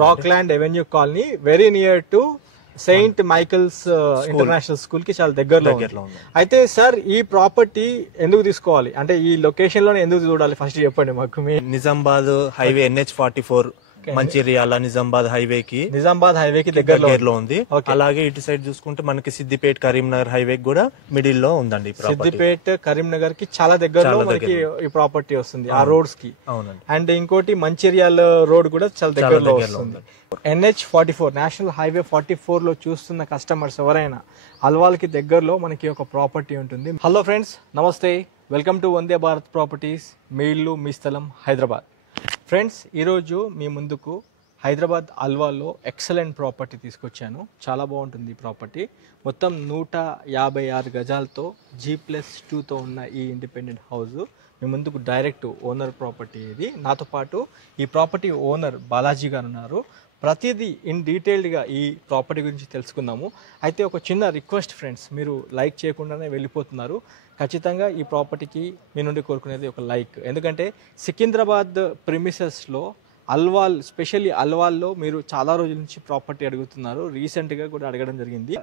రాక్లాండ్ avenue colony, very near to Saint Michael's international school కి చాలా దగ్గరలో ఉంది. అయితే సార్ ఈ ప్రాపర్టీ ఎందుకు తీసుకోవాలి, అంటే ఈ లొకేషన్ లోనే ఎందుకు చూడాలి, ఫస్ట్ చెప్పండి మాకు. Nizamabad highway NH44 Mancherial Nizamabad highway కి దగ్గరలో ఉంది. అలాగే ఇటు సైడ్ చూసుకుంటే మనకి సిద్దిపేట కరీంనగర్ హైవే కూడా మిడిల్ లో ఉందండి. సిద్దిపేట కరీంనగర్ కి చాలా దగ్గరలో మనకి ఈ ప్రాపర్టీ వస్తుంది ఆ రోడ్స్ కి. అండ్ ఇంకోటి మంచిర్యాల రోడ్ కూడా చాలా దగ్గరలో వస్తుంది. NH44 నేషనల్ హైవే 44 లో చూస్తున్న కస్టమర్స్ ఎవరైనా అల్వాల్కి దగ్గరలో మనకి ఒక ప్రాపర్టీ ఉంటుంది. హలో ఫ్రెండ్స్, నమస్తే, welcome to Vande Bharat properties. మీ ఇల్లు మీ స్థలం హైదరాబాద్. ఫ్రెండ్స్, ఈరోజు మీ ముందుకు హైదరాబాద్ అల్వాల్లో ఎక్సలెంట్ ప్రాపర్టీ తీసుకొచ్చాను. చాలా బాగుంటుంది ఈ ప్రాపర్టీ. మొత్తం 156 గజాలతో G+2తో ఉన్న ఈ ఇండిపెండెంట్ హౌస్ మీ ముందుకు డైరెక్ట్ ఓనర్ ప్రాపర్టీ ఇది. నాతో పాటు ఈ ప్రాపర్టీ ఓనర్ బాలాజీ గారు ఉన్నారు. ప్రతిదీ ఇన్ డీటెయిల్డ్గా ఈ ప్రాపర్టీ గురించి తెలుసుకుందాము. అయితే ఒక చిన్న రిక్వెస్ట్ ఫ్రెండ్స్, మీరు లైక్ చేయకుండానే వెళ్ళిపోతున్నారు. ఖచ్చితంగా ఈ ప్రాపర్టీకి మీ నుండి కోరుకునేది ఒక లైక్. ఎందుకంటే సికింద్రాబాద్ ప్రిమిసెస్లో అల్వాల్, స్పెషల్లీ అల్వాల్లో మీరు చాలా రోజుల నుంచి ప్రాపర్టీ అడుగుతున్నారు. రీసెంట్గా కూడా అడగడం జరిగింది.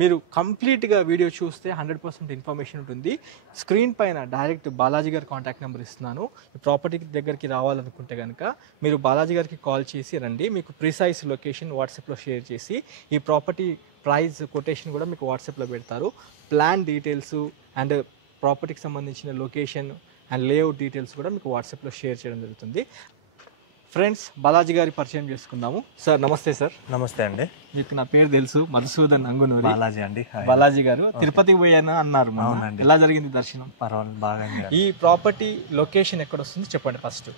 మీరు కంప్లీట్గా వీడియో చూస్తే 100% ఇన్ఫర్మేషన్ ఉంటుంది. స్క్రీన్ పైన డైరెక్ట్ బాలాజీ గారి కాంటాక్ట్ నెంబర్ ఇస్తున్నాను. ఈ ప్రాపర్టీ దగ్గరికి రావాలనుకుంటే కనుక మీరు బాలాజీ గారికి కాల్ చేసి రండి. మీకు ప్రిసైజ్ లొకేషన్ వాట్సాప్లో షేర్ చేసి ఈ ప్రాపర్టీ ప్రైస్ కొటేషన్ కూడా మీకు వాట్సాప్లో పెడతారు. ప్లాన్ డీటెయిల్స్ అండ్ ప్రాపర్టీకి సంబంధించిన లొకేషన్ అండ్ లేఅవుట్ డీటెయిల్స్ కూడా మీకు వాట్సాప్లో షేర్ చేయడం జరుగుతుంది. ఫ్రెండ్స్, బాలాజీ గారి పరిచయం చేసుకుందాము. సార్ నమస్తే. సార్ నమస్తే అండి. మీకు నా పేరు తెలుసు, మధుసూదన్ అంగునూరి. బాలాజీ అండి. బాలాజీ గారు తిరుపతికి పోయాను అన్నారు. ఎలా జరిగింది దర్శనం? పర్వాలేదు, బాగా. ఈ ప్రాపర్టీ లొకేషన్ ఎక్కడ వస్తుంది చెప్పండి ఫస్ట్.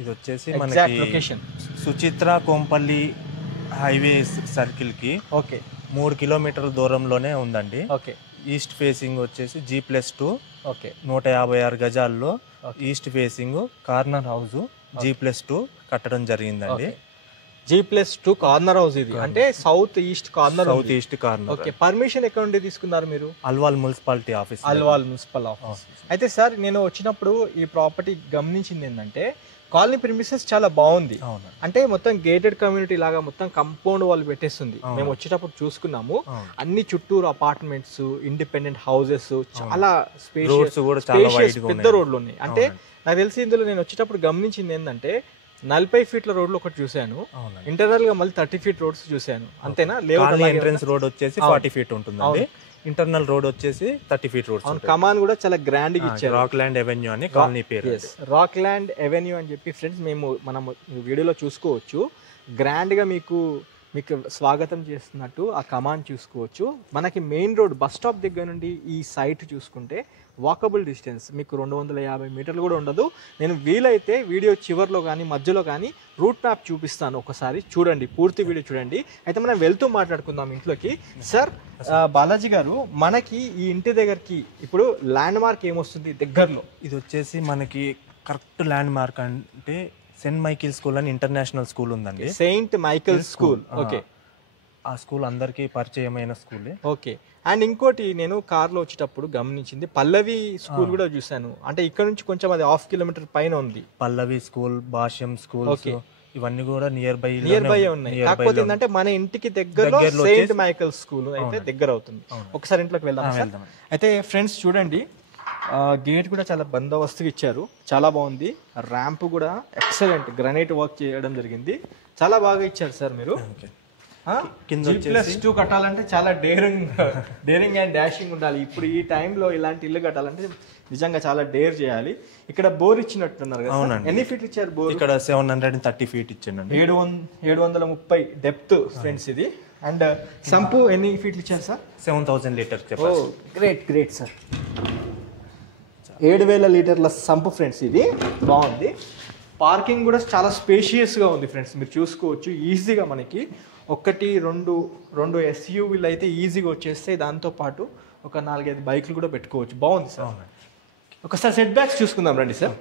ఇది వచ్చేసి మనకి location Suchitra Kompally highway circle కి 3 కిలోమీటర్ల దూరంలోనే ఉందండి. ఈస్ట్ ఫేసింగ్ వచ్చేసి G+2. 156 గజాల్లో east facing corner house G+2 కట్టడం జరిగిందండి. G+2 కార్నర్ హౌస్ ఇది, అంటే south east corner. Okay. Permission ఎక్కడ నుండి తీసుకున్నారు మీరు? Alwal municipality office. Alwal municipal office. అయితే సార్, నేను వచ్చినప్పుడు ఈ ప్రాపర్టీ గమనించింది ఏంటంటే కాలనీ ప్రిమిసెస్ చాలా బాగుంది. అంటే మొత్తం గేటెడ్ కమ్యూనిటీ లాగా మొత్తం కంపౌండ్ వాళ్ళు పెట్టేస్తుంది. మేము వచ్చేటప్పుడు చూసుకున్నాము. అన్ని చుట్టూరు అపార్ట్మెంట్స్, ఇండిపెండెంట్ హౌసెస్, చాలా స్పేషియస్ పెద్ద రోడ్లు ఉన్నాయి. అంటే నాకు తెలిసి ఇందులో నేను వచ్చేటప్పుడు గమనించింది ఏంటంటే 40 ఫీట్ల రోడ్లు ఒకటి చూసాను, ఇంటర్నల్ గా మళ్ళీ 30 ఫీట్ రోడ్స్ చూసాను. అంతేనా? ఎంట్రన్స్ రోడ్ వచ్చేసి 40 ఫీట్ ఉంటుంది. ఇంటర్నల్ రోడ్ వచ్చేసి 30 ఫీట్ రోడ్. కమాన్ కూడా చాలా గ్రాండ్ గా ఇచ్చారు. రాక్లాండ్ ఎవెన్యూ అని కాలనీ పేరు. రాక్లాండ్ ఎవెన్యూ అని చెప్పి ఫ్రెండ్స్ మనం వీడియోలో చూసుకోవచ్చు. గ్రాండ్ గా మీకు స్వాగతం చేస్తున్నట్టు ఆ కమాన్ చూసుకోవచ్చు. మనకి మెయిన్ రోడ్ బస్ స్టాప్ దగ్గర నుండి ఈ సైట్ చూసుకుంటే వాకబుల్ డిస్టెన్స్ మీకు 250 మీటర్లు కూడా ఉండదు. నేను వీలైతే వీడియో చివర్లో కానీ మధ్యలో కానీ రూట్ మ్యాప్ చూపిస్తాను, ఒకసారి చూడండి, పూర్తి వీడియో చూడండి. అయితే మనం వెళ్తూ మాట్లాడుకుందాం ఇంట్లోకి. సార్ బాలాజీ గారు, మనకి ఈ ఇంటి దగ్గరికి ఇప్పుడు ల్యాండ్ మార్క్ ఏమొస్తుంది దగ్గరలో? ఇది వచ్చేసి మనకి కరెక్ట్ ల్యాండ్ మార్క్ అంటే సెయింట్ మైకిల్ స్కూల్ అని ఇంటర్నేషనల్ స్కూల్ ఉందండి. Saint Michael school. ఓకే. ఆ స్కూల్ అందరికీ పరిచయమైన స్కూలే. ఓకే. అండ్ ఇంకోటి నేను కార్లో వచ్చేటప్పుడు గమనించింది, పల్లవి స్కూల్ కూడా చూసాను. అంటే ఇక్కడ నుంచి కొంచెం అది 1/2 కిలోమీటర్ పైన ఉంది. పల్లవి స్కూల్, భాష్యం స్కూల్, ఇవన్నీ కూడా నియర్ బై ఉన్నాయి. కాకపోతే ఏంటంటే మన ఇంటికి దగ్గరలో సెయింట్ మైకల్ స్కూల్ అయితే దగ్గర అవుతుంది. ఒకసారి ఇంట్లోకి వెళ్దాం. అయితే ఫ్రెండ్స్ చూడండి, గేట్ కూడా చాలా బందోబస్తుగా ఇచ్చారు, చాలా బాగుంది. ర్యాంప్ కూడా ఎక్సలెంట్ గ్రానైట్ వర్క్ చేయడం జరిగింది, చాలా బాగా ఇచ్చారు సార్ మీరు. G+2 కట్టాలంటే చాలా డేరింగ్ అండ్ డాషింగ్ ఉండాలి. ఇప్పుడు ఈ టైంలో ఇలాంటి ఇల్లు కట్టాలంటే నిజంగా చాలా డేర్ చేయాలి. ఇక్కడ బోర్ ఇచ్చినట్టున్నారు కదా, ఎన్ని ఫీట్ ఇచ్చారు బోర్? ఇక్కడ 730 ఫీట్ ఇచ్చాను. 730 డెప్త్ ఫ్రెండ్స్ ఇది. అండ్ సంపు ఎన్ని ఫీట్లు ఇచ్చారు సార్? 7000 లీటర్స్. Great sir. 7000 లీటర్ల సంపు ఫ్రెండ్స్ ఇది, బాగుంది. పార్కింగ్ కూడా చాలా స్పేషియస్గా ఉంది ఫ్రెండ్స్, మీరు చూసుకోవచ్చు. ఈజీగా మనకి 1-2 SUVలు అయితే ఈజీగా వచ్చేస్తాయి. దాంతోపాటు ఒక 4-5 బైకులు కూడా పెట్టుకోవచ్చు. బాగుంది సార్. ఒకసారి సెట్ బ్యాక్స్ చూసుకుందాం రండి సార్.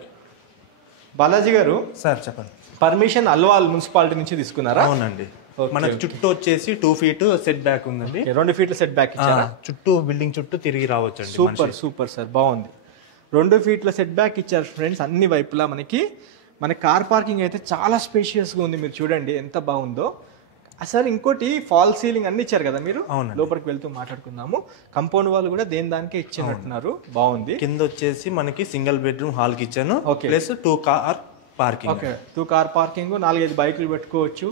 బాలాజీ గారు సార్ చెప్పండి. పర్మిషన్ అల్వాల్ మున్సిపాలిటీ నుంచి తీసుకున్నారా? అవునండి. మనకు చుట్టూ వచ్చేసి 2 feet సెట్ బ్యాక్ ఉందండి. 2 feet సెట్ బ్యాక్ ఇచ్చారా? చుట్టూ బిల్డింగ్ చుట్టూ తిరిగి రావచ్చు. సూపర్ సార్, బాగుంది. 2 feet సెట్ బ్యాక్ ఇచ్చారు ఫ్రెండ్స్. అన్ని వైపులా మనకి మన కార్ పార్కింగ్ అయితే చాలా స్పేషియస్గా ఉంది, మీరు చూడండి ఎంత బాగుందో. సార్ ఇంకోటి ఫాల్ సీలింగ్ అన్ని ఇచ్చారు కదా మీరు, లోపలికి వెళ్తూ మాట్లాడుకుందాము. కంపౌండ్ వాళ్ళు కూడా దేని దానికే ఇచ్చినట్టున్నారు, బాగుంది. కింద వచ్చేసి మనకి single bedroom hall kitchen plus 2 car parking. Okay, 2 car parking, 4-5 బైకులు పెట్టుకోవచ్చు.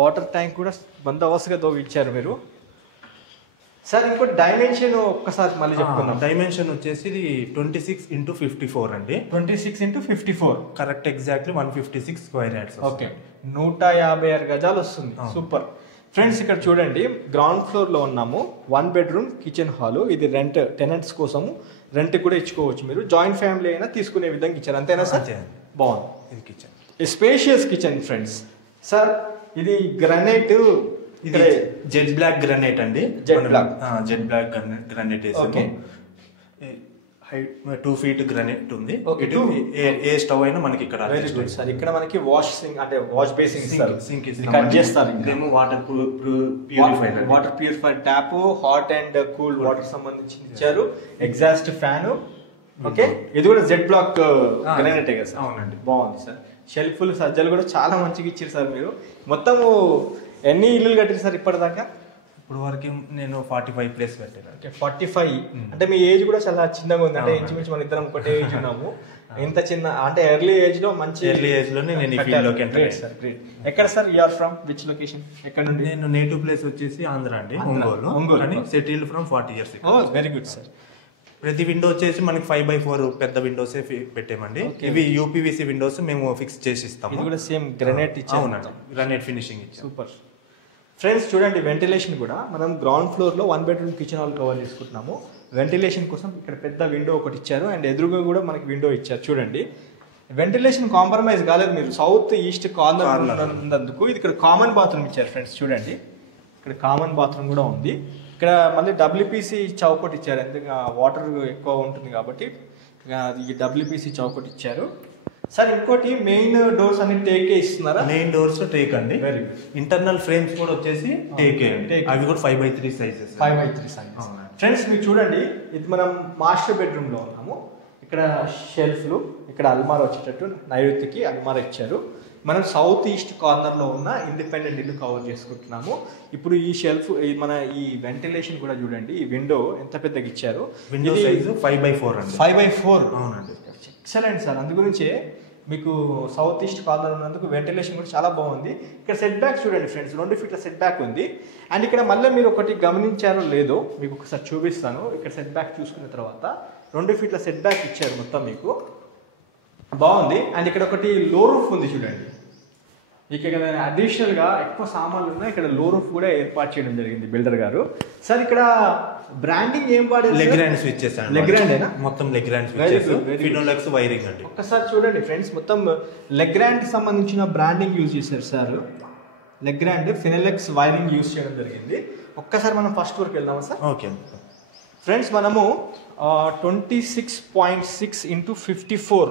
వాటర్ ట్యాంక్ కూడా బందోబస్తుగా తోగిచ్చారు మీరు. సార్ ఇంకోటి డైమెన్షన్ ఒక్కసారి మళ్ళీ చెప్పుకుందాం. డైమెన్షన్ వచ్చేసి 26x54 అండి. 26x54 correct, exactly 156 square yards. Okay, 156 గజాలు వస్తుంది. Super friends. ఇక్కడ చూడండి, గ్రౌండ్ ఫ్లోర్ లో ఉన్నాము. 1 బెడ్రూమ్ కిచెన్ హాల్. ఇది రెంట్, టెనెంట్స్ కోసము రెంట్ కూడా ఇచ్చుకోవచ్చు మీరు. జాయింట్ ఫ్యామిలీ అయినా తీసుకునే విధంగా ఇచ్చారు, అంతేనా సార్? బాగుంది. ఇది kitchen, spacious kitchen friends. Sir ఇది గ్రానైట్, ఇది జెడ్ బ్లాక్ గ్రానైట్ అండి. Z black granite. Okay, 2 feet granite ఉంది. ఏ స్టవ్ అయినా మనకి ఇక్కడ. సార్ ఇక్కడ మనకి వాష్ సింక్ అంటే వాష్ బేసిన్ సింక్ కట్ చేస్తారు. ఇదేమో water purifier, water purifier tap, hot and cool water సంబంధించి ఇచ్చారు. Exhaust fan. ఓకే, ఇది కూడా జెడ్ బ్లాక్ గ్రానైట్ కదా సార్? అవునండి, బాగుంది సార్. షెల్ఫ్లు సజ్జలు కూడా చాలా మంచిగా ఇచ్చారు సార్ మీరు. మొత్తము ఎన్ని ఇల్లులు కట్టారు సార్ ఇప్పటిదాకా? ఇప్పుడు వరకు నేను 45 ప్లేస్ పెట్టాను. 45 అంటే మీ ఏజ్ కూడా చాలా చిన్నగా ఉంది. అంటే ఇంచుమించు మన ఇద్దరం ఒకటే ఏజ్ ఉన్నాము. ఇంత చిన్న అంటే ఎర్లీ ఏజ్ లో, మంచి ఎర్లీ ఏజ్ లోనే నేను ఈ ఫీల్డ్ లోకి ఎంటర్ అయ్యాను సార్. గ్రేట్. ఎక్కడ sir you are from, which location? ఎక్కడ నుండి? నేను నేటివ్ ప్లేస్ వచ్చేసి ఆంధ్ర అండి, ఒంగోలు. కానీ settled from 40 years. Oh very good sir. ప్రతి విండో వచ్చేసి మనకి 5x4 పెద్ద విండోసే పెట్టామండి. ఇవి యూపీవీసీ విండోస్ మేము ఫిక్స్ చేసి ఇస్తాము. ఇది కూడా సేమ్ గ్రానైట్ ఇచ్చాము. అవునండి, గ్రానైట్ ఫినిషింగ్ ఇచ్చాము. Super friends. చూడండి, వెంటిలేషన్ కూడా మనం గ్రౌండ్ ఫ్లోర్ లో 1 బెడ్రూమ్ కిచెన్ హాల్ కవర్ చేసుకుంటున్నాము. వెంటిలేషన్ కోసం ఇక్కడ పెద్ద విండో ఒకటి ఇచ్చారు అండ్ ఎదురుగా కూడా మనకి విండో ఇచ్చారు. చూడండి, వెంటిలేషన్ కాంప్రమైజ్ కాలేదు. మీరు సౌత్ ఈస్ట్ కార్నర్ ఉన్నందుకు ఇది ఇక్కడ కామన్ బాత్రూమ్ ఇచ్చారు ఫ్రెండ్స్. చూడండి, ఇక్కడ కామన్ బాత్రూమ్ కూడా ఉంది. ఇక్కడ మళ్ళీ డబ్ల్యూపీసీ చౌకట్ ఇచ్చారు, ఎందుకంటే వాటర్ ఎక్కువ ఉంటుంది కాబట్టి ఈ డబ్ల్యూపీసీ చౌకట్ ఇచ్చారు. సార్ ఇంకోటి, మెయిన్ డోర్స్ అన్ని టేకే ఇస్తున్నారా? మెయిన్ డోర్స్ టేక్ అండి. ఇంటర్నల్ ఫ్రేమ్స్ కూడా వచ్చేసి టేకే, అవి కూడా 5x3 sizes. 5x3 sizes. Friends మీరు చూడండి, ఇది మనం మాస్టర్ బెడ్రూమ్ లో ఉన్నాము. ఇక్కడ షెల్ఫ్లు, ఇక్కడ అల్మారా వచ్చేటట్టు నైరుతికి అల్మారా ఇచ్చారు. మనం సౌత్ ఈస్ట్ కార్నర్ లో ఉన్న ఇండిపెండెంట్ ఇల్లు కవర్ చేసుకుంటున్నాము. ఇప్పుడు ఈ షెల్ఫ్, మన ఈ వెంటిలేషన్ కూడా చూడండి, ఈ విండో ఎంత పెద్దగా ఇచ్చారు. విండో సైజ్ 5x4 అండి. 5x4. అవునండి, ఎక్సలెంట్ సార్. అందుగురించే మీకు సౌత్ ఈస్ట్ కార్నర్ ఉన్నందుకు వెంటిలేషన్ కూడా చాలా బాగుంది. ఇక్కడ సెట్ బ్యాక్ చూడండి ఫ్రెండ్స్, 2 feet సెట్ బ్యాక్ ఉంది. అండ్ ఇక్కడ మళ్ళీ మీరు ఒకటి గమనించారో లేదో మీకు ఒకసారి చూపిస్తాను. ఇక్కడ సెట్ బ్యాక్ చూసుకున్న తర్వాత 2 feet సెట్ బ్యాక్ ఇచ్చారు మొత్తం, మీకు బాగుంది. అండ్ ఇక్కడ ఒకటి లో రూఫ్ ఉంది చూడండి. ఇక్కడ అడిషనల్ గా ఎక్కువ సామాన్లు ఉన్నాయి. ఇక్కడ లో రూఫ్ కూడా ఏర్పాటు చేయడం జరిగింది బిల్డర్ గారు. సార్ ఇక్కడ బ్రాండింగ్ ఏం వాడారు? లెగ్రాండ్ స్విచెస్ అండి. లెగ్రాండేనా? మొత్తం లెగ్రాండ్ స్విచెస్, ఫినోలెక్స్ వైరింగ్ అండి. ఒక్కసారి చూడండి ఫ్రెండ్స్, మొత్తం లెగ్రాండ్ సంబంధించిన బ్రాండింగ్ యూజ్ చేశారు sir. Legrand Finolex wiring use చేయడం జరిగింది. ఒక్కసారి మనం ఫస్ట్ వరకు వెళ్దామా సార్? ఓకే ఫ్రెండ్స్, మనము 26.6 × 54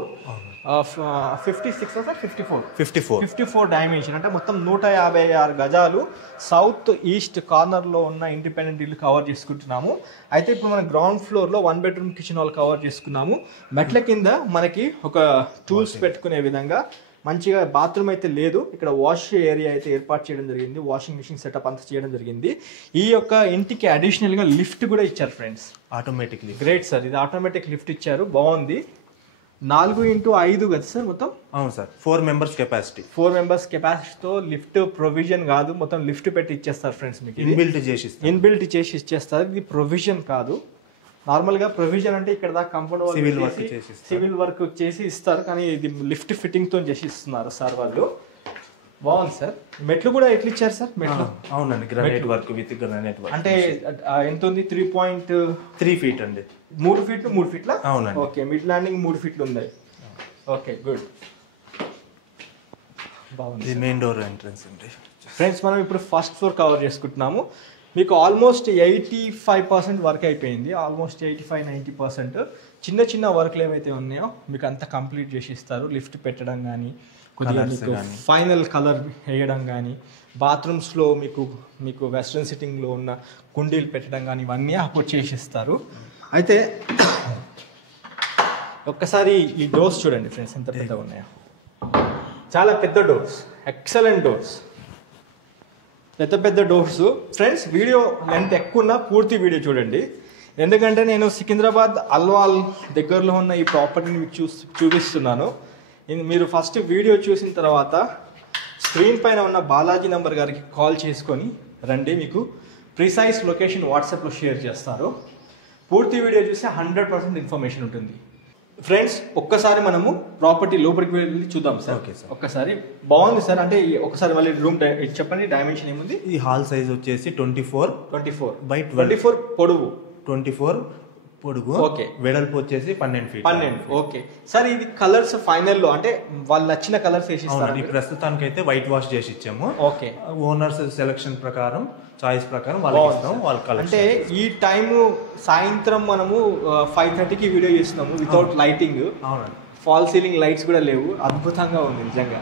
54 డైమెన్షన్ అంటే మొత్తం 156 గజాలు సౌత్ ఈస్ట్ కార్నర్ లో ఉన్న ఇండిపెండెంట్ ఇల్లు కవర్ చేసుకుంటున్నాము. అయితే ఇప్పుడు మనం గ్రౌండ్ ఫ్లోర్ లో 1 బెడ్రూమ్ కిచెన్ హాల్ కవర్ చేసుకున్నాము. మెట్ల కింద మనకి ఒక టూల్స్ పెట్టుకునే విధంగా మంచిగా బాత్రూమ్ అయితే లేదు. ఇక్కడ వాష్ ఏరియా అయితే ఏర్పాటు చేయడం జరిగింది. వాషింగ్ మిషన్ సెటప్ అంతా చేయడం జరిగింది. ఈ యొక్క ఇంటికి అడిషనల్ గా లిఫ్ట్ కూడా ఇచ్చారు ఫ్రెండ్స్, ఆటోమేటిక్. గ్రేట్ సార్, ఇది ఆటోమేటిక్ లిఫ్ట్ ఇచ్చారు, బాగుంది. 4x5 కదా సార్ మొత్తం? అవును సార్, 4 members కెపాసిటీ. 4 members కెపాసిటీతో లిఫ్ట్ ప్రొవిజన్ కాదు, మొత్తం లిఫ్ట్ పెట్టి ఇచ్చేస్తారు ఫ్రెండ్స్. మీకు ఇన్బిల్ట్ చేసి ఇచ్చేస్తారు. ఇది ప్రొవిజన్ కాదు. నార్మల్ గా ప్రొవిజన్ అంటే ఇక్కడ దాకా కాంపౌండ్ సివిల్ వర్క్ చేసి ఇస్తారు, కానీ ఇది లిఫ్ట్ ఫిట్టింగ్ తో చేసి ఇస్తున్నారు సార్ వాళ్ళు. బాగుంది సార్. మెట్లు కూడా ఎట్లా ఇచ్చారు సార్? మెట్లు అవునండి, granite work with granite work. అంటే ఎంత ఉంది? 3.3 feet అండి. 3 feet 3 feet. అవునండి. ఓకే, మిడ్ ల్యాండింగ్ 3 feet ఉంది. ఓకే, గుడ్, బాగుంది. ఇది మెయిన్ డోర్ ఎంట్రన్స్ అండి. ఫ్రెండ్స్, మనం ఇప్పుడు ఫస్ట్ ఫ్లోర్ కవర్ చేసుకుంటున్నాము. మీకు ఆల్మోస్ట్ 85% వర్క్ అయిపోయింది. ఆల్మోస్ట్ 85-90%. చిన్న చిన్న వర్క్లు ఏవైతే ఉన్నాయో మీకు అంతా కంప్లీట్ చేసి ఇస్తారు. లిఫ్ట్ పెట్టడం కానీ, కొద్దిగా మీకు ఫైనల్ కలర్ వేయడం కానీ, బాత్రూమ్స్లో మీకు వెస్ట్రన్ సిట్టింగ్లో ఉన్న కుండీలు పెట్టడం కానీ ఇవన్నీ అప్పుడు చేసిస్తారు. అయితే ఒక్కసారి ఈ డోర్స్ చూడండి ఫ్రెండ్స్ ఎంత పెద్దగా ఉన్నాయో. చాలా పెద్ద డోర్స్, ఎక్సలెంట్ డోర్స్, పెద్ద డోర్స్. ఫ్రెండ్స్ వీడియో లెంత్ ఎక్కువ ఉన్న పూర్తి వీడియో చూడండి, ఎందుకంటే నేను సికింద్రాబాద్ అల్వాల్ దగ్గరలో ఉన్న ఈ ప్రాపర్టీని మీకు చూపిస్తున్నాను. మీరు ఫస్ట్ వీడియో చూసిన తర్వాత స్క్రీన్ పైన ఉన్న బాలాజీ నంబర్ గారికి కాల్ చేసుకొని రండి, మీకు ప్రిసైజ్ లొకేషన్ వాట్సాప్లో షేర్ చేస్తారు. పూర్తి వీడియో చూస్తే 100% ఇన్ఫర్మేషన్ ఉంటుంది. ఫ్రెండ్స్ ఒక్కసారి మనము ప్రాపర్టీ లోపలికి వెళ్ళి చూద్దాం సార్. Okay sir. ఒక్కసారి బాగుంది సార్, అంటే ఒకసారి మళ్ళీ రూమ్ చెప్పండి, డైమెన్షన్ ఏముంది? ఈ హాల్ సైజ్ వచ్చేసి 24 by 24 పొడవు, 24 పొడుగు. ఓకే. వెడల్పు వచ్చేసి 12 feet. 12. ఓకే సార్, ఇది కలర్స్ ఫైనల్ లో అంటే వాళ్ళు నచ్చిన కలర్స్ వేసి ఇస్తారు? ప్రస్తుతానికి అయితే వైట్ వాష్ చేసి ఇచ్చాము. ఓకే. ఓనర్స్ సెలక్షన్ ప్రకారం, చాయిస్ ప్రకారం వాళ్ళకి ఇస్తాం. వాళ్ళ కలర్ అంటే ఈ టైము సాయంత్రం మనము 5:30కి వీడియో చేస్తున్నాము వితౌట్ లైటింగ్. అవునండి. ఫాల్ సీలింగ్ లైట్స్ కూడా లేవు, అద్భుతంగా ఉంది నిజంగా.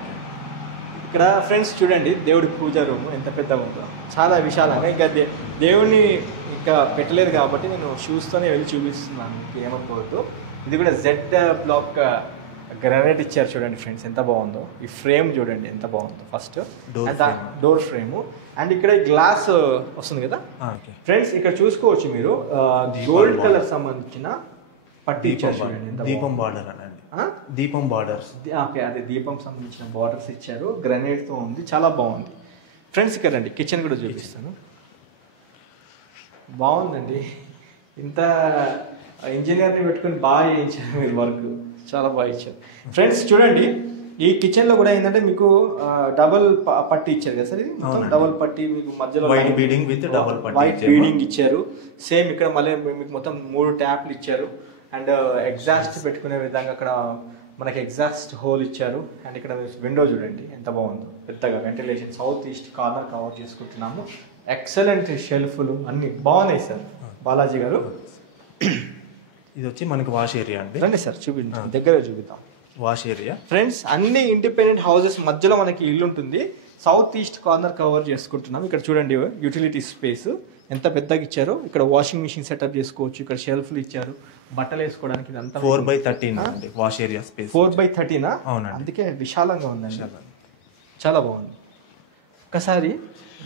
ఇక్కడ ఫ్రెండ్స్ చూడండి, దేవుడి పూజా రూమ్ ఎంత పెద్దగా ఉందో, చాలా విశాలంగా. ఇంకా దేవుడిని ఇంకా పెట్టలేదు కాబట్టి నేను షూస్తోనే వెళ్ళి చూపిస్తున్నాను, ఏమనుకోవద్దు. ఇది కూడా జెడ్ బ్లాక్ గ్రానైట్ ఇచ్చారు చూడండి ఫ్రెండ్స్, ఎంత బాగుందో. ఈ ఫ్రేమ్ చూడండి ఎంత బాగుందో, ఫస్ట్ డోర్ ఫ్రేమ్. అండ్ ఇక్కడ గ్లాస్ వస్తుంది కదా ఫ్రెండ్స్, ఇక్కడ చూసుకోవచ్చు మీరు గోల్డ్ కలర్ సంబంధించిన పట్టి ఇచ్చారు చూడండి. దీపం బార్డర్ అనండి, దీపం బార్డర్స్. ఓకే, అదే దీపం సంబంధించిన బార్డర్స్ ఇచ్చారు, గ్రానైట్ తో ఉంది, చాలా బాగుంది. ఫ్రెండ్స్ ఇక్కడ రండి, కిచెన్ కూడా చూపిస్తాను. బాగుందండి, ఇంత ఇంజనీర్ని పెట్టుకుని బాగా చేయించారు మీరు వర్క్, చాలా బాగా ఇచ్చారు. ఫ్రెండ్స్ చూడండి, ఈ కిచెన్ లో కూడా ఏంటంటే మీకు డబుల్ పట్టి ఇచ్చారు కదా సార్, ఇది డబుల్ పట్టి మీకు మధ్యలో వైట్ బీడింగ్ విత్ డబుల్ పట్టి, వైట్ బీడింగ్ ఇచ్చారు. సేమ్ ఇక్కడ మళ్ళీ మీకు మొత్తం 3 ట్యాప్లు ఇచ్చారు. అండ్ ఎగ్జాస్ట్ పెట్టుకునే విధంగా అక్కడ మనకి ఎగ్జాస్ట్ హోల్ ఇచ్చారు. అండ్ ఇక్కడ విండో చూడండి ఎంత బాగుందో, పెద్దగా ventilation, south east corner cover చేసుకుంటున్నాము. ఎక్సలెంట్ షెల్ఫ్లు అన్ని బాగున్నాయి సార్. బాలాజీ గారు ఇది వచ్చి మనకి వాష్ ఏరియా అండి. రండి సార్ చూపిద్దాం, దగ్గర చూపిద్దాం. వాష్ ఏరియా ఫ్రెండ్స్, అన్ని ఇండిపెండెంట్ హౌసెస్ మధ్యలో మనకి ఇల్లు ఉంటుంది. సౌత్ ఈస్ట్ కార్నర్ కవర్ చేసుకుంటున్నాం. ఇక్కడ చూడండి యూటిలిటీ స్పేస్ ఎంత పెద్దగా ఇచ్చారో. ఇక్కడ వాషింగ్ మిషన్ సెటప్ చేసుకోవచ్చు, ఇక్కడ షెల్ఫ్లు ఇచ్చారు, బట్టలు వేసుకోవడానికి. ఇదంతా 4/13 అండి వాష్ ఏరియా స్పేస్. 4/13 అవునండి, అందుకే విశాలంగా ఉందండి, చాలా బాగుంది. ఒకసారి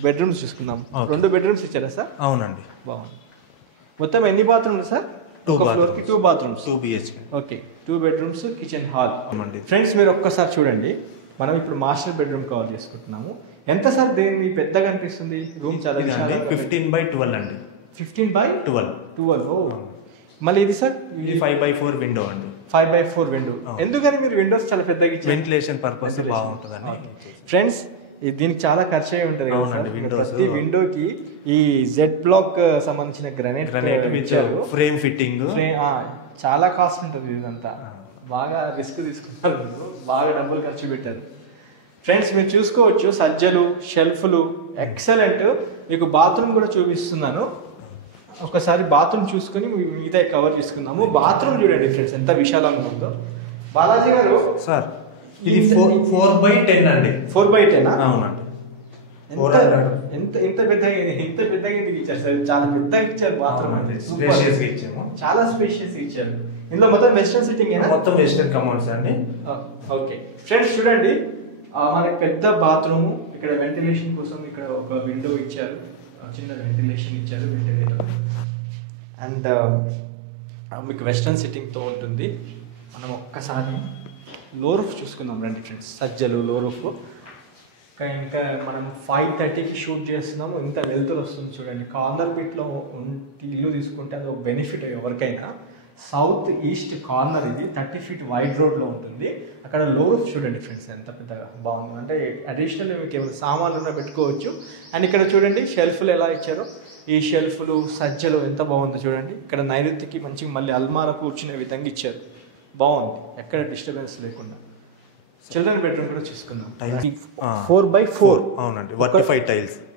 బెడ్రూమ్స్ చూసుకుందాం. 2 బెడ్రూమ్స్ ఇచ్చారా సార్? అవునండి, బాగుంది. మొత్తం ఎన్ని బాత్రూమ్లు sir? 2 bathrooms, 2 BHK. Okay, 2 bedrooms, kitchen, hall. Friends మీరు ఒక్కసారి చూడండి, మనం ఇప్పుడు మాస్టర్ బెడ్రూమ్ కవర్ చేసుకుంటున్నాము. ఎంత సార్ దేని పెద్దగా అనిపిస్తుంది రూమ్? చాలా 15/12 అండి. 15/12. మళ్ళీ ఇది సార్? ఇది 5/4 విండో అండి. 5/4 విండో. ఎందుకని మీరు విండోస్ చాలా పెద్దగా ఇచ్చారు? వెంటిలేషన్ పర్పస్ బాగుంటుందండి. ఫ్రెండ్స్ దీనికి చాలా ఖర్చు అయి ఉంటుంది అవునండి. విండోస్, ప్రతి విండోకి ఈ జెడ్ బ్లాక్ సంబంధించిన గ్రానైట్ ఇచ్చారు. ఫ్రేమ్ ఫిట్టింగ్ చాలా కాస్ట్ ఉంటుంది. ఇదంతా బాగా రిస్క్ తీసుకున్నారు, బాగా డబ్బులు ఖర్చు పెట్టారు. ఫ్రెండ్స్ మీరు చూసుకోవచ్చు, సజ్జలు, షెల్ఫ్లు ఎక్సలెంట్. మీకు బాత్రూమ్ కూడా చూపిస్తున్నాను. ఒకసారి బాత్రూమ్ చూసుకుని మిగతా కవర్ చేసుకున్నాము. బాత్రూమ్ చూడండి ఫ్రెండ్స్ ఎంత విశాలంగా ఉందో. బాలాజీ గారు సార్ ఇది 4/10 అండి. 4/10? అవునండి. ఎంత పెద్దగా ఎందుకు ఇచ్చారు సార్? చాలా పెద్దగా ఇచ్చారు బాత్రూమ్, అంటే స్పేషియస్ గా ఇచ్చాము, చాలా స్పేషియస్ ఇచ్చారు. ఇందులో మొత్తం వెస్టర్న్ సిట్టింగ్, మొత్తం వెస్టర్న్ కమోడ్స్ అండి. ఓకే ఫ్రెండ్స్ చూడండి, మనకి పెద్ద బాత్రూమ్. ఇక్కడ వెంటిలేషన్ కోసం ఇక్కడ ఒక విండో ఇచ్చారు, చిన్న వెంటిలేషన్ ఇచ్చారు, వెంటిలేటర్. అండ్ మీకు వెస్టర్న్ సిట్టింగ్తో ఉంటుంది. మనం ఒక్కసారి లో రూఫ్ చూసుకుందాం రండి ఫ్రెండ్స్. సజ్జలు, లో రూఫ్. ఇంకా మనం 5:30కి షూట్ చేస్తున్నాము. ఇంత వెలుతురు వస్తుంది చూడండి. కార్నర్ బిట్లో ఇల్లు తీసుకుంటే అది ఒక బెనిఫిట్ ఎవరికైనా. సౌత్ ఈస్ట్ కార్నర్, ఇది 30 feet వైడ్ రోడ్లో ఉంటుంది. అక్కడ లో రూఫ్ చూడండి ఫ్రెండ్స్ ఎంత పెద్దగా బాగుంది. అంటే అడిషనల్ మీకు ఏమైనా సామాన్లు ఉన్నా పెట్టుకోవచ్చు. అండ్ ఇక్కడ చూడండి షెల్ఫ్లు ఎలా ఇచ్చారో. ఈ షెల్ఫ్లు, సజ్జలు ఎంత బాగుందో చూడండి. ఇక్కడ నైరుతికి మంచిగా మళ్ళీ అల్మారా కూర్చునే విధంగా ఇచ్చారు, బాగుంది, ఎక్కడ డిస్టర్బెన్స్ లేకుండా. చిల్డ్రన్ బెడ్రూమ్ కూడా చూసుకుందాం. 4/4. అవునండి.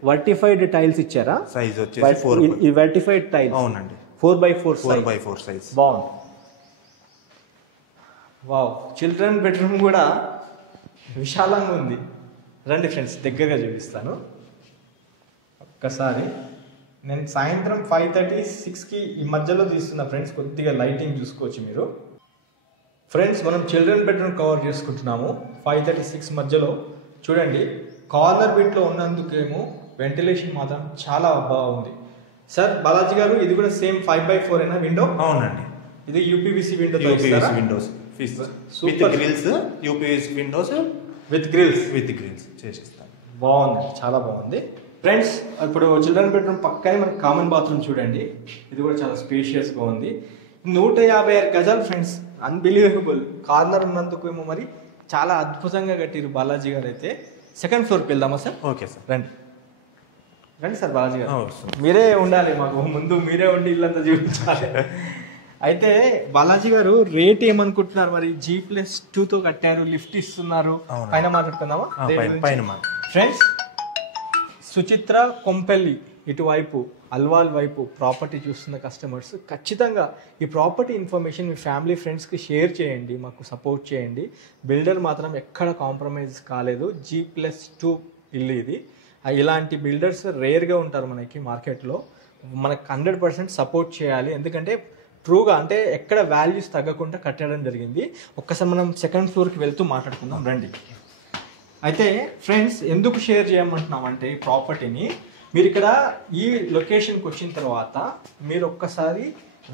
వర్టిఫైడ్ టైల్స్ ఇచ్చారా? సైజ్ వచ్చేసి 4. ఈ వర్టిఫైడ్ టైల్స్. అవునండి. 4/4 సైజ్. బాగుంది. వావ్, చిల్డ్రన్ బెడ్రూమ్ కూడా విశాలంగా ఉంది. రండి ఫ్రెండ్స్ దగ్గరగా చూపిస్తాను. ఒక్కసారి నేను సాయంత్రం 5:30, 6కి ఈ మధ్యలో తీస్తున్నా ఫ్రెండ్స్. కొద్దిగా లైటింగ్ చూసుకోవచ్చు మీరు. ఫ్రెండ్స్ మనం చిల్డ్రన్ బెడ్రూమ్ కవర్ చేసుకుంటున్నాము 536 మధ్యలో. చూడండి కార్నర్ బిట్లో ఉన్నందుకేమో వెంటిలేషన్ మాత్రం చాలా బాగుంది. సార్ బాలాజీ గారు ఇది కూడా సేమ్ 5x4 అయినా విండో? అవునండి, ఇది UPVC window. UPVC windows with grills, UPVC windows with grills చేసిస్తాను. బాగుంది, చాలా బాగుంది. ఫ్రెండ్స్ ఇప్పుడు చిల్డ్రన్ బెడ్రూమ్ పక్కనే మనకి కామన్ బాత్రూమ్ చూడండి, ఇది కూడా చాలా స్పేషియస్ గా ఉంది. 156 గజాలు ఫ్రెండ్స్, అన్బిలీవబుల్. కార్నర్ ఉన్నందుకు ఏమో మరి చాలా అద్భుతంగా కట్టిరు బాలాజీ గారు. అయితే సెకండ్ ఫ్లోర్కి వెళ్దామా సార్? ఓకే సార్, రండి రండి సార్. బాలాజీ గారు మీరే ఉండాలి, మాకు ముందు మీరే ఉండి ఇల్లంతా చూపించాలి. అయితే బాలాజీ గారు రేట్ ఏమనుకుంటున్నారు మరి? G+2తో కట్టారు, లిఫ్ట్ ఇస్తున్నారు, పైన మాట్లాడుతున్నామా? ఫ్రెండ్స్ సుచిత్ర కొంపెల్లి ఇటువైపు అల్వాల్ వైపు ప్రాపర్టీ చూస్తున్న కస్టమర్స్ ఖచ్చితంగా ఈ ప్రాపర్టీ ఇన్ఫర్మేషన్ మీ ఫ్యామిలీ ఫ్రెండ్స్కి షేర్ చేయండి, మాకు సపోర్ట్ చేయండి. బిల్డర్ మాత్రం ఎక్కడ కాంప్రమైజ్ కాలేదు. G+2 ఇల్లు ఇది. ఇలాంటి బిల్డర్స్ రేర్గా ఉంటారు మనకి మార్కెట్లో. మనకు 100% సపోర్ట్ చేయాలి, ఎందుకంటే ట్రూగా అంటే ఎక్కడ వాల్యూస్ తగ్గకుండా కట్టడం జరిగింది. ఒక్కసారి మనం సెకండ్ ఫ్లోర్కి వెళ్తూ మాట్లాడుకుందాం రండి. అయితే ఫ్రెండ్స్ ఎందుకు షేర్ చేయమంటున్నాం అంటే ఈ ప్రాపర్టీని మీరు ఇక్కడ ఈ లొకేషన్కి వచ్చిన తర్వాత మీరు ఒక్కసారి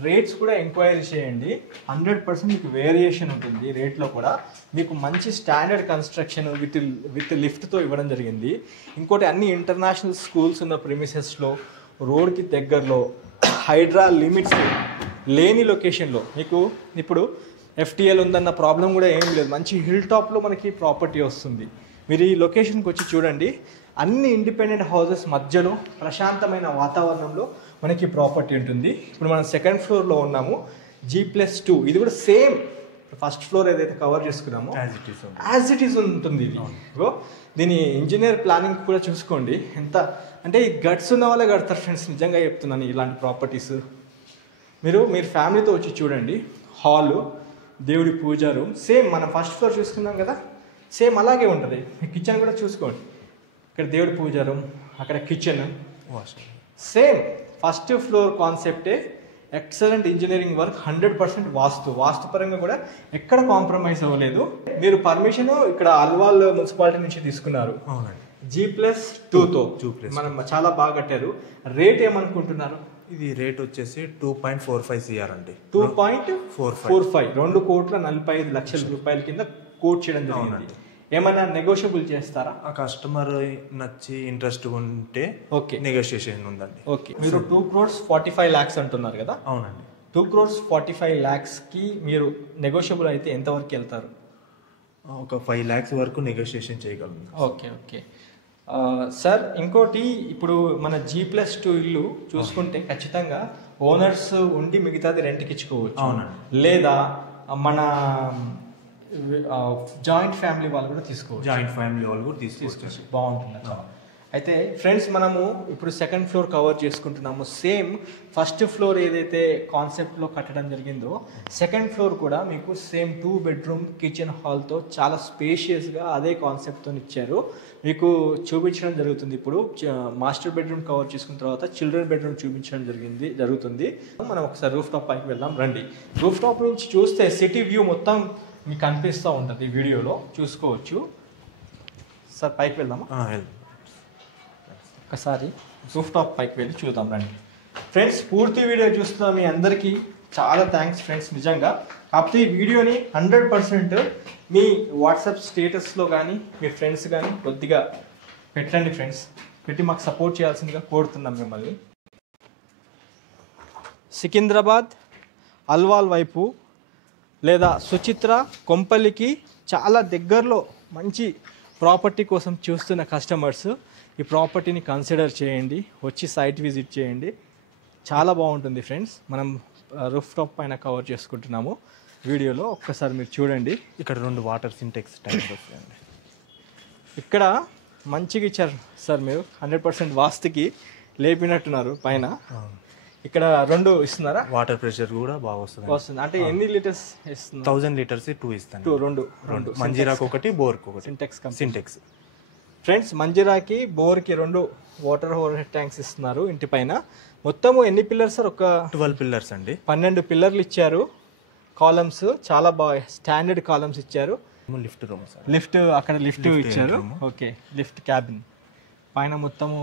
రేట్స్ కూడా ఎంక్వైరీ చేయండి. 100% మీకు వేరియేషన్ ఉంటుంది రేట్లో కూడా. మీకు మంచి స్టాండర్డ్ కన్స్ట్రక్షన్ విత్ లిఫ్ట్తో ఇవ్వడం జరిగింది. ఇంకోటి అన్ని ఇంటర్నేషనల్ స్కూల్స్ ఉన్న ప్రిమిసెస్లో, రోడ్కి దగ్గరలో, హైడ్రా లిమిట్స్ లేని లొకేషన్లో మీకు ఇప్పుడు FTL ఉందన్న ప్రాబ్లం కూడా ఏం లేదు. మంచి హిల్ టాప్లో మనకి ప్రాపర్టీ వస్తుంది. మీరు ఈ లొకేషన్కి వచ్చి చూడండి, అన్ని ఇండిపెండెంట్ హౌసెస్ మధ్యలో ప్రశాంతమైన వాతావరణంలో మనకి ప్రాపర్టీ ఉంటుంది. ఇప్పుడు మనం సెకండ్ ఫ్లోర్లో ఉన్నాము, G+2. ఇది కూడా సేమ్ ఫస్ట్ ఫ్లోర్ ఏదైతే కవర్ చేసుకున్నామో యాజ్ ఇట్ ఈస్ ఉంటుంది ఇది. దీని ఇంజనీర్ ప్లానింగ్ కూడా చూసుకోండి. ఎంత అంటే ఈ గట్స్ ఉన్న వాళ్ళే కడతారు ఫ్రెండ్స్, నిజంగా చెప్తున్నాను. ఇలాంటి ప్రాపర్టీస్ మీరు ఫ్యామిలీతో వచ్చి చూడండి. హాలు, దేవుడి పూజ రూమ్ సేమ్ మనం ఫస్ట్ ఫ్లోర్ చూసుకున్నాం కదా, సేమ్ అలాగే ఉంటుంది. కిచెన్ కూడా చూసుకోండి, ఇక్కడ దేవుడి పూజ రూమ్, అక్కడ కిచెన్ సేమ్ ఫస్ట్ ఫ్లోర్ కాన్సెప్టే. ఎక్సలెంట్ ఇంజనీరింగ్ వర్క్, 100% వాస్తు పరంగా కూడా ఎక్కడ కాంప్రమైజ్ అవ్వలేదు. మీరు పర్మిషన్ ఇక్కడ అల్వాల్ మున్సిపాలిటీ నుంచి తీసుకున్నారు. G+2తో మనం చాలా బాగా కట్టారు. రేట్ ఏమనుకుంటున్నారు? ఇది రేట్ వచ్చేసి 2.45 CR అండి. 2.45 2,45,00,000 రూపాయల కింద కోట్ చేయడం జరిగింది. ఏమైనా నెగోషియబుల్ చేస్తారా? ఆ కస్టమర్ నచ్చి ఇంట్రెస్ట్ ఉంటే ఓకే, నెగోషియేషన్ ఉందండి. ఓకే, మీరు 2,45 lakhs అంటున్నారు కదా? అవునండి. 2,45 lakhsకి మీరు నెగోషియబుల్ అయితే ఎంతవరకు వెళ్తారు? ఒక 5 lakhs వరకు నెగోషియేషన్ చేయగలను. ఓకే సార్, ఇంకోటి ఇప్పుడు మన G+2 ఇల్లు చూసుకుంటే ఖచ్చితంగా ఓనర్స్ ఉండి మిగతాది రెంట్కి ఇచ్చుకోవచ్చు, లేదా మన జాయింట్ ఫ్యామిలీ వాళ్ళు కూడా తీసుకోవచ్చు. బాగుంటుంది. అయితే ఫ్రెండ్స్ మనము ఇప్పుడు సెకండ్ ఫ్లోర్ కవర్ చేసుకుంటున్నాము. సేమ్ ఫస్ట్ ఫ్లోర్ ఏదైతే కాన్సెప్ట్లో కట్టడం జరిగిందో సెకండ్ ఫ్లోర్ కూడా మీకు సేమ్ 2 bedroom కిచెన్ హాల్తో చాలా స్పేషియస్గా అదే కాన్సెప్ట్తో ఇచ్చారు. మీకు చూపించడం జరుగుతుంది. ఇప్పుడు మాస్టర్ బెడ్రూమ్ కవర్ చేసుకున్న తర్వాత చిల్డ్రన్ బెడ్రూమ్ చూపించడం జరుగుతుంది. మనం ఒకసారి రూఫ్ టాప్ పైకి వెళ్దాం రండి. రూఫ్ టాప్ నుంచి చూస్తే సిటీ వ్యూ మొత్తం మీకు కనిపిస్తూ ఉంటుంది, వీడియోలో చూసుకోవచ్చు. సార్ పైకి వెళ్దామా? ఒకసారి రూఫ్ టాప్ పైకి వెళ్ళి చూద్దాం రండి. ఫ్రెండ్స్ పూర్తి వీడియో చూస్తున్న మీ అందరికీ చాలా థ్యాంక్స్ ఫ్రెండ్స్ నిజంగా. కాకపోతే ఈ వీడియోని 100% మీ వాట్సాప్ స్టేటస్లో కానీ మీ ఫ్రెండ్స్ కానీ కొద్దిగా పెట్టండి ఫ్రెండ్స్. పెట్టి మాకు సపోర్ట్ చేయాల్సిందిగా కోరుతున్నాం మిమ్మల్ని. సికింద్రాబాద్ అల్వాల్ వైపు లేదా సుచిత్ర కొంపల్లికి చాలా దగ్గరలో మంచి ప్రాపర్టీ కోసం చూస్తున్న కస్టమర్స్ ఈ ప్రాపర్టీని కన్సిడర్ చేయండి, వచ్చి సైట్ విజిట్ చేయండి. చాలా బాగుంటుంది ఫ్రెండ్స్. మనం రూఫ్ టాప్ పైన కవర్ చేసుకుంటున్నాము వీడియోలో. ఒక్కసారి మీరు చూడండి. ఇక్కడ 2 వాటర్ సింటెక్స్ ట్యాంక్స్ వస్తాయండి. ఇక్కడ మంచిగా ఇచ్చారు సార్, మీరు 100% వాస్తుకి లేపినట్టున్నారు పైన. ఇక్కడ 2 ఇస్తున్నారా? వాటర్ ప్రెషర్ కూడా బాగా వస్తుంది. అంటే ఎన్ని లీటర్స్ ఇస్తున్నారు? 1000 liters 2 ఇస్తాను. 2 మంజీరాకు ఒకటి, బోర్కి ఒకటి. సింటెక్స్ ఫ్రెండ్స్ మంజీరాకి బోర్కి 2 వాటర్ ఓవర్ హెడ్ ట్యాంక్స్ ఇస్తున్నారు ఇంటి పైన. మొత్తము ఎన్ని పిల్లర్స్ సార్? ఒక 12 pillars అండి. 12 పిల్లర్లు ఇచ్చారు. కాలమ్స్ చాలా బాగా స్టాండర్డ్ కాలమ్స్ ఇచ్చారు. లిఫ్ట్ రూమ్ లిఫ్ట్ అక్కడ లిఫ్ట్ ఇచ్చారు. ఓకే, లిఫ్ట్ క్యాబిన్ పైన మొత్తము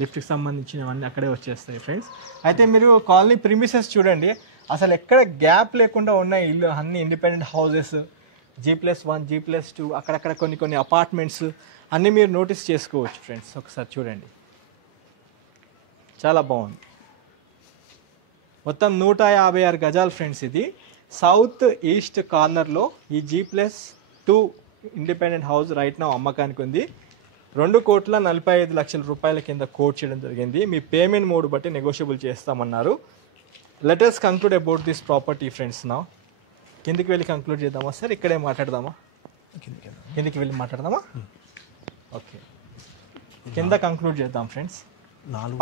లిఫ్ట్కి సంబంధించినవన్నీ అక్కడే వచ్చేస్తాయి ఫ్రెండ్స్. అయితే మీరు కాలనీ ప్రిమిసెస్ చూడండి, అసలు ఎక్కడ గ్యాప్ లేకుండా ఉన్నాయి ఇల్లు. అన్ని ఇండిపెండెంట్ హౌసెస్, G+1 G+2, అక్కడక్కడ కొన్ని అపార్ట్మెంట్స్ అన్నీ మీరు నోటీస్ చేసుకోవచ్చు ఫ్రెండ్స్. ఒకసారి చూడండి, చాలా బాగుంది. మొత్తం 156 గజాలు ఫ్రెండ్స్. ఇది సౌత్ ఈస్ట్ కార్నర్లో ఈ G+2 ఇండిపెండెంట్ హౌస్ రైట్ నా అమ్మకానికి ఉంది. 2,45,00,000 రూపాయల కింద కోట్ చేయడం జరిగింది. మీ పేమెంట్ మోడ్ బట్టి నెగోషియబుల్ చేస్తామన్నారు. Let us conclude about this property friends. నా కిందికి వెళ్ళి కంక్లూడ్ చేద్దామా సార్? ఇక్కడే మాట్లాడదామా? కిందికి వెళ్ళి మాట్లాడదామా? ఓకే, కింద కంక్లూడ్ చేద్దాం ఫ్రెండ్స్.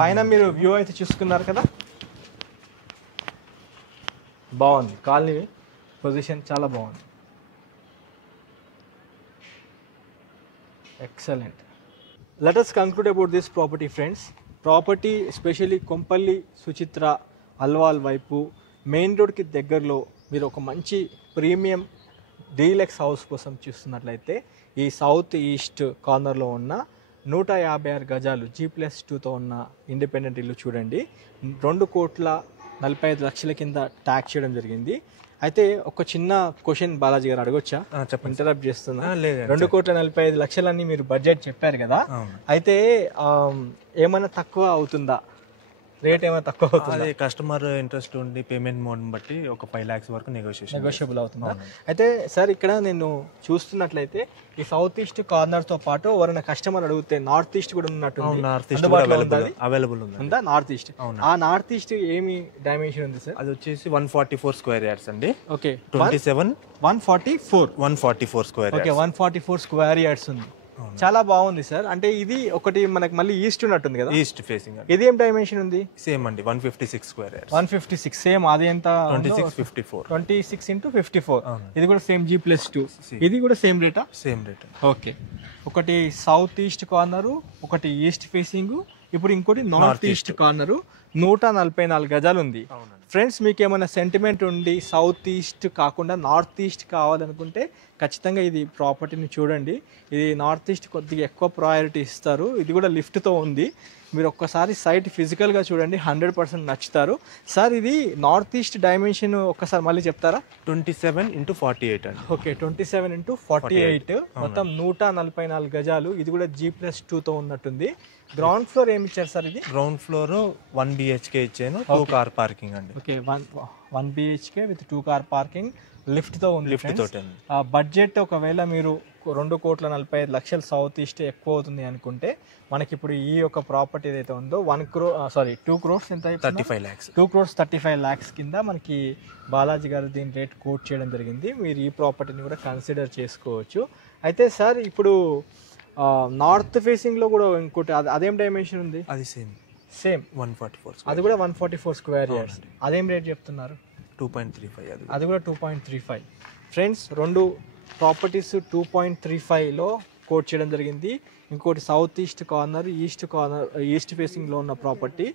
పైన మీరు వ్యూ అయితే చూసుకున్నారు కదా, బాగుంది. కాలనీ పొజిషన్ చాలా బాగుంది, excellent. Let us conclude about this property friends. Property especially Kompally Suchitra Alwal వైపు మెయిన్ రోడ్కి దగ్గరలో మీరు ఒక మంచి ప్రీమియం డీలక్స్ హౌస్ కోసం చూస్తున్నట్లయితే ఈ సౌత్ ఈస్ట్ కార్నర్లో ఉన్న 156 గజాలు G+2తో ఉన్న ఇండిపెండెంట్ ఇల్లు చూడండి. 2,45,00,000 కింద ట్యాక్స్ చేయడం జరిగింది. అయితే ఒక చిన్న క్వశ్చన్ బాలాజీ గారు అడగొచ్చా? ఇంటరప్ట్ చేస్తున్నా. 2,45,00,000 అని మీరు బడ్జెట్ చెప్పారు కదా, అయితే ఏమైనా తక్కువ అవుతుందా? రేట్ ఏమైనా తక్కువ అవుతుంది? కస్టమర్ ఇంట్రెస్ట్ ఉండి పేమెంట్ మోడ్ బట్టి ఒక 5 lakhs వరకు నెగోషియబుల్ అవుతుందా? అయితే సార్ ఇక్కడ నేను చూస్తున్నట్లయితే ఈ సౌత్ ఈస్ట్ కార్నర్ తో పాటు ఎవరైనా కస్టమర్ అడిగితే నార్త్ ఈస్ట్ కూడా ఉన్నట్టుంది. అవైలబుల్ ఉందా నార్త్ ఈస్ట్? ఆ నార్త్ ఈస్ట్ ఏమి డైమెన్షన్ ఉంది సార్? అది వచ్చేసి 144 స్క్వేర్ యార్డ్స్ అండి. Okay, 144 square. Okay, 144 square yards ఉంది. చాలా బాగుంది సార్. అంటే ఇది ఒకటి మనకి మళ్ళీ ఈస్ట్ ఉన్నట్టుంది కదా, ఈస్ట్ ఫేసింగ్. ఇది ఏం డైమెన్షన్ ఉంది? సేమ్ అండి, 156 స్క్వేర్ యార్డ్స్. 156 సేమ్. అది ఎంత? 26 into 54. ఇది కూడా సేమ్ G+2. ఇది కూడా సేమ్ రేటా? Same rate. ఓకే, ఒకటి సౌత్ ఈస్ట్ కార్నరు, ఒకటి ఈస్ట్ ఫేసింగ్, ఇప్పుడు ఇంకోటి నార్త్ ఈస్ట్ కార్నరు. 144 గజాలు ఉంది ఫ్రెండ్స్. మీకు ఏమైనా సెంటిమెంట్ ఉండి సౌత్ ఈస్ట్ కాకుండా నార్త్ ఈస్ట్ కావాలనుకుంటే ఖచ్చితంగా ఇది ప్రాపర్టీని చూడండి. ఇది నార్త్ ఈస్ట్ కొద్దిగా ఎక్కువ ప్రయారిటీ ఇస్తారు. ఇది కూడా లిఫ్ట్తో ఉంది. మీరు ఒక్కసారి సైట్ ఫిజికల్గా చూడండి, 100% నచ్చుతారు. సార్ ఇది నార్త్ ఈస్ట్ డైమెన్షన్ ఒక్కసారి మళ్ళీ చెప్తారా? 27 into 48 అండి. ఓకే, 27 into 48, మొత్తం 144 గజాలు. ఇది కూడా G+2తో ఉన్నట్టుంది. గ్రౌండ్ ఫ్లోర్ ఏమి ఇచ్చారు సార్? ఇది గ్రౌండ్ ఫ్లోర్ 1 BHK ఇచ్చాను, 2 car పార్కింగ్ అండి. Okay, 1 BHK with 2 car parking, lift తో ఉంది. బడ్జెట్ ఒకవేళ మీరు 2,45,00,000 సౌత్ ఈస్ట్ ఎక్కువ అవుతుంది అనుకుంటే మనకి ఇప్పుడు ఈ యొక్క ప్రాపర్టీ ఏదైతే ఉందో 2 crores ఎంత? 35 lakhs. 2,35 lakhs కింద మనకి బాలాజీ గారు దీని రేట్ కోట్ చేయడం జరిగింది. మీరు ఈ ప్రాపర్టీని కూడా కన్సిడర్ చేసుకోవచ్చు. అయితే సార్ ఇప్పుడు నార్త్ ఫేసింగ్ లో కూడా ఇంకోటి అదేం డైమెన్షన్ ఉంది? అది సేమ్ 144. అది కూడా 144 స్క్వేర్ యార్డ్స్. అదేం రేట్ చెప్తున్నారు? 2.35. అది కూడా 2.35. ఫ్రెండ్స్, 2 ప్రాపర్టీస్ 2.35లో కోట్ చేయడం జరిగింది. ఇంకోటి సౌత్ ఈస్ట్ కార్నర్, ఈస్ట్ ఫేసింగ్లో ఉన్న ప్రాపర్టీ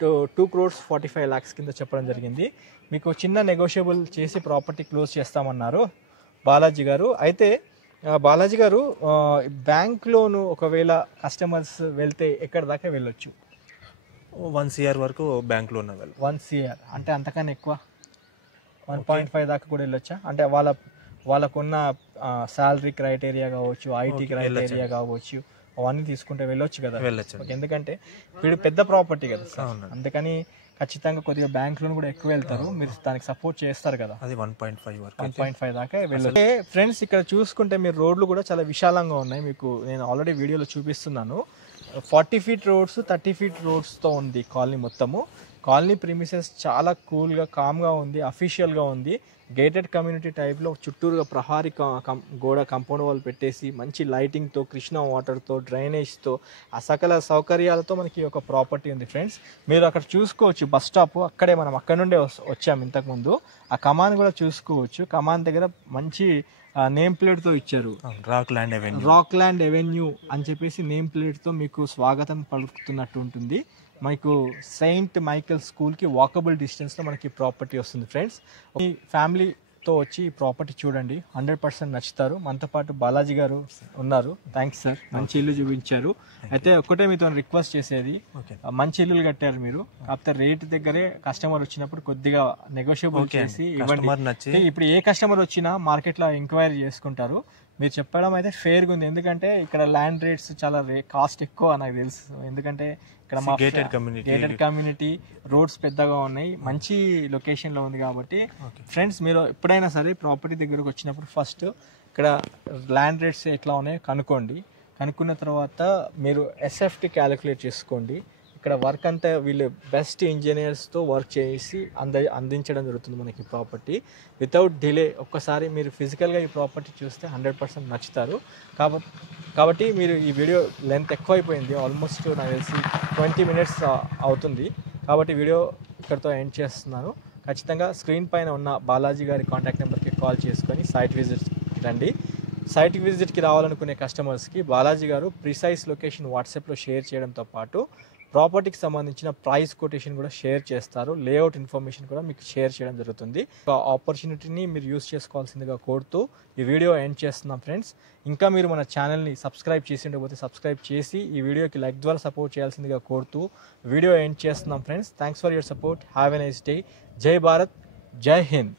2,45 lakhs కింద చెప్పడం జరిగింది. మీకు చిన్న నెగోషియబుల్ చేసి ప్రాపర్టీ క్లోజ్ చేస్తామన్నారు బాలాజీ గారు. అయితే బాలాజీ గారు, బ్యాంక్ లోను ఒకవేళ కస్టమర్స్ వెళ్తే ఎక్కడ దాకా వెళ్ళొచ్చు? 1 CR వరకు బ్యాంక్ లోన్. 1 CR అంటే అంతకన్నా ఎక్కువ? 1.5 దాకా కూడా వెళ్ళొచ్చా? అంటే వాళ్ళకున్న శాలరీ క్రైటీరియా కావచ్చు, ఐటీ క్రైటీరియా కావచ్చు, అవన్నీ తీసుకుంటే వెళ్ళొచ్చు కదా? వెళ్ళొచ్చు. ఎందుకంటే వీడు పెద్ద ప్రాపర్టీ కదా సార్, అందుకని ఖచ్చితంగా కొద్దిగా బ్యాంక్ లోన్ కూడా ఎక్కువ వెళ్తారు. మీరు దానికి సపోర్ట్ చేస్తారు కదా? అది 1.5 వరకు, 1.5 దాకా వెళ్ళొచ్చు. ఫ్రెండ్స్, ఇక్కడ చూసుకుంటే మీరు రోడ్లు కూడా చాలా విశాలంగా ఉన్నాయి. మీకు నేను ఆల్రెడీ వీడియోలో చూపిస్తున్నాను. 40 feet రోడ్స్, 30 feet రోడ్స్తో ఉంది కాలనీ మొత్తము. కాలనీ ప్రిమిసెస్ చాలా కూల్గా, కామ్గా ఉంది, అఫీషియల్గా ఉంది. గేటెడ్ కమ్యూనిటీ టైప్లో చుట్టూరుగా ప్రహారీ గోడ కాంపౌండ్ వాల్ పెట్టేసి మంచి లైటింగ్తో, కృష్ణా వాటర్తో, డ్రైనేజ్తో, ఆ సకల సౌకర్యాలతో మనకి ఒక ప్రాపర్టీ ఉంది ఫ్రెండ్స్. మీరు అక్కడ చూసుకోవచ్చు బస్ స్టాప్, అక్కడే మనం అక్కడ నుండే వచ్చాము ఇంతకుముందు. ఆ కమాన్ కూడా చూసుకోవచ్చు. కమాన్ దగ్గర మంచి నేమ్ ప్లేట్ తో ఇచ్చారు, రాక్ ల్యాండ్ ఎవెన్యూ అని చెప్పేసి నేమ్ ప్లేట్ తో మీకు స్వాగతం పలుకుతున్నట్టు ఉంటుంది. మీకు సెయింట్ మైకల్ స్కూల్ కి వాకబుల్ డిస్టెన్స్ లో మనకి ప్రాపర్టీ వస్తుంది ఫ్రెండ్స్. ఈ ఫ్యామిలీతో వచ్చి ఈ ప్రాపర్టీ చూడండి, 100% నచ్చుతారు. మనతో పాటు బాలాజీ గారు ఉన్నారు. థ్యాంక్స్ సార్, మంచి ఇల్లు చూపించారు. అయితే ఒక్కటే మీతో రిక్వెస్ట్ చేసేది, మంచి ఇల్లులు కట్టారు మీరు, కాకపోతే రేట్ దగ్గరే కస్టమర్ వచ్చినప్పుడు కొద్దిగా నెగోషియబుల్ చేసి ఇవ్వండి. ఇప్పుడు ఏ కస్టమర్ వచ్చినా మార్కెట్ లో ఎంక్వైరీ చేసుకుంటారు. మీరు చెప్పడం అయితే ఫేర్గా ఉంది, ఎందుకంటే ఇక్కడ ల్యాండ్ రేట్స్ చాలా కాస్ట్ ఎక్కువ నాకు తెలుసు. ఎందుకంటే ఇక్కడ మా గేటెడ్ కమ్యూనిటీ, రోడ్స్ పెద్దగా ఉన్నాయి, మంచి లొకేషన్ లో ఉంది. కాబట్టి ఫ్రెండ్స్ మీరు ఎప్పుడైనా సరే ప్రాపర్టీ దగ్గరకు వచ్చినప్పుడు ఫస్ట్ ఇక్కడ ల్యాండ్ రేట్స్ ఎట్లా ఉన్నాయో కనుక్కోండి. కనుక్కున్న తర్వాత మీరు ఎస్ఎఫ్టీ క్యాలిక్యులేట్ చేసుకోండి. ఇక్కడ వర్క్ అంతా వీళ్ళు బెస్ట్ ఇంజనీర్స్తో వర్క్ చేసి అందించడం జరుగుతుంది మనకి ప్రాపర్టీ వితౌట్ డిలే. ఒక్కసారి మీరు ఫిజికల్గా ఈ ప్రాపర్టీ చూస్తే 100% నచ్చుతారు. కాబట్టి మీరు ఈ వీడియో లెంత్ ఎక్కువైపోయింది, ఆల్మోస్ట్ నాకు తెలిసి 20 minutes అవుతుంది. కాబట్టి వీడియో ఇక్కడితో ఎండ్ చేస్తున్నాను. ఖచ్చితంగా స్క్రీన్ పైన ఉన్న బాలాజీ గారి కాంటాక్ట్ నెంబర్కి కాల్ చేసుకొని సైట్ విజిట్ రండి. సైట్ విజిట్కి రావాలనుకునే కస్టమర్స్కి బాలాజీ గారు ప్రిసైజ్ లొకేషన్ వాట్సాప్లో షేర్ చేయడంతో పాటు ప్రాపర్టీకి సంబంధించిన ప్రైస్ కొటేషన్ కూడా షేర్ చేస్తారు. లేఅవుట్ ఇన్ఫర్మేషన్ కూడా మీకు షేర్ చేయడం జరుగుతుంది. ఆపర్చునిటీని మీరు యూస్ చేసుకోవాల్సిందిగా కోరుతూ ఈ వీడియో ఎండ్ చేస్తున్నాం ఫ్రెండ్స్. ఇంకా మీరు మన ఛానల్ని సబ్స్క్రైబ్ చేసి ఉండకపోతే సబ్స్క్రైబ్ చేసి ఈ వీడియోకి లైక్ ద్వారా సపోర్ట్ చేయాల్సిందిగా కోరుతూ వీడియో ఎండ్ చేస్తున్నాం friends. Thanks for your support. Have a nice day. జై భారత్, జై హింద్.